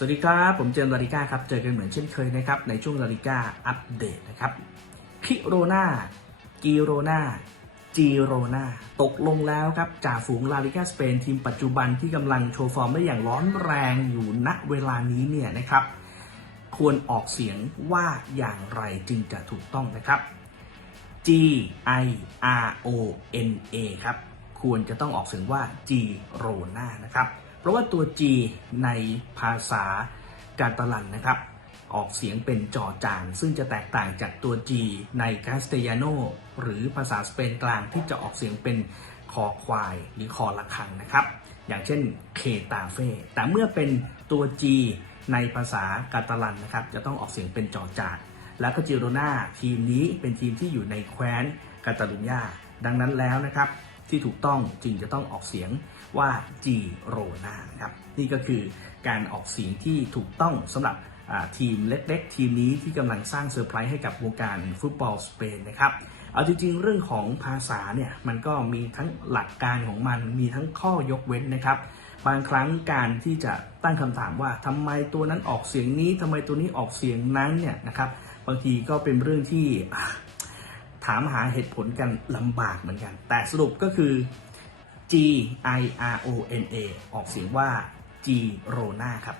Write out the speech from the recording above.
สวัสดีครับ ผมเจมส์ลาริก้าครับ เจอกันเหมือนเช่นเคยนะครับ ในช่วงลาริก้าอัปเดตนะครับพิโรนากิโรนาจีโรนาตกลงแล้วครับจ่าฝูงลาลิก้าสเปนทีมปัจจุบันที่กำลังโชว์ฟอร์มได้อย่างร้อนแรงอยู่ณเวลานี้เนี่ยนะครับ ควรออกเสียงว่าอย่างไรจึงจะถูกต้องนะครับ G I R O N A ครับ ควรจะต้องออกเสียงว่า G R O N A นะครับ ราะว่าตัว G ในภาษาการตาลันนะครับ ออกเสียงเป็นจอจานซึ่งจะแตกต่างจากตัว G ในคาสเตยาโนหรือภาษาสเปนกลางที่จะออกเสียงเป็นคอควายหรือคอระฆังนะครับ อย่างเช่นเคตาเฟ่แต่เมื่อเป็นตัว G ในภาษากาตาลันนะครับ จะต้องออกเสียงเป็นจอจานแล้วก็จิโรนาทีมนี้เป็นทีมที่อยู่ในแคว้นกาตาลุญญาดังนั้นแล้วนะครับ ที่ถูกต้องจึงจะต้องออกเสียงว่าจีโรนาครับนี่ก็คือการออกเสียงที่ถูกต้องสำหรับทีมเล็ก ๆ ทีมนี้ที่กำลังสร้างเซอร์ไพรส์ให้กับวงการฟุตบอลสเปนนะครับเอาจริงๆ เรื่องของภาษาเนี่ยมันก็มีทั้งหลักการของมันมีทั้งข้อยกเว้นนะครับบางครั้งการที่จะตั้งคำถามว่าทำไมตัวนั้นออกเสียงนี้ทำไมตัวนี้ออกเสียงนั้นเนี่ยนะครับบางทีก็เป็นเรื่องที่ ถามหาเหตุผลกันลำบากเหมือนกัน แต่สรุปก็คือ G I R O N A ออกเสียงว่า G R O N A ครับ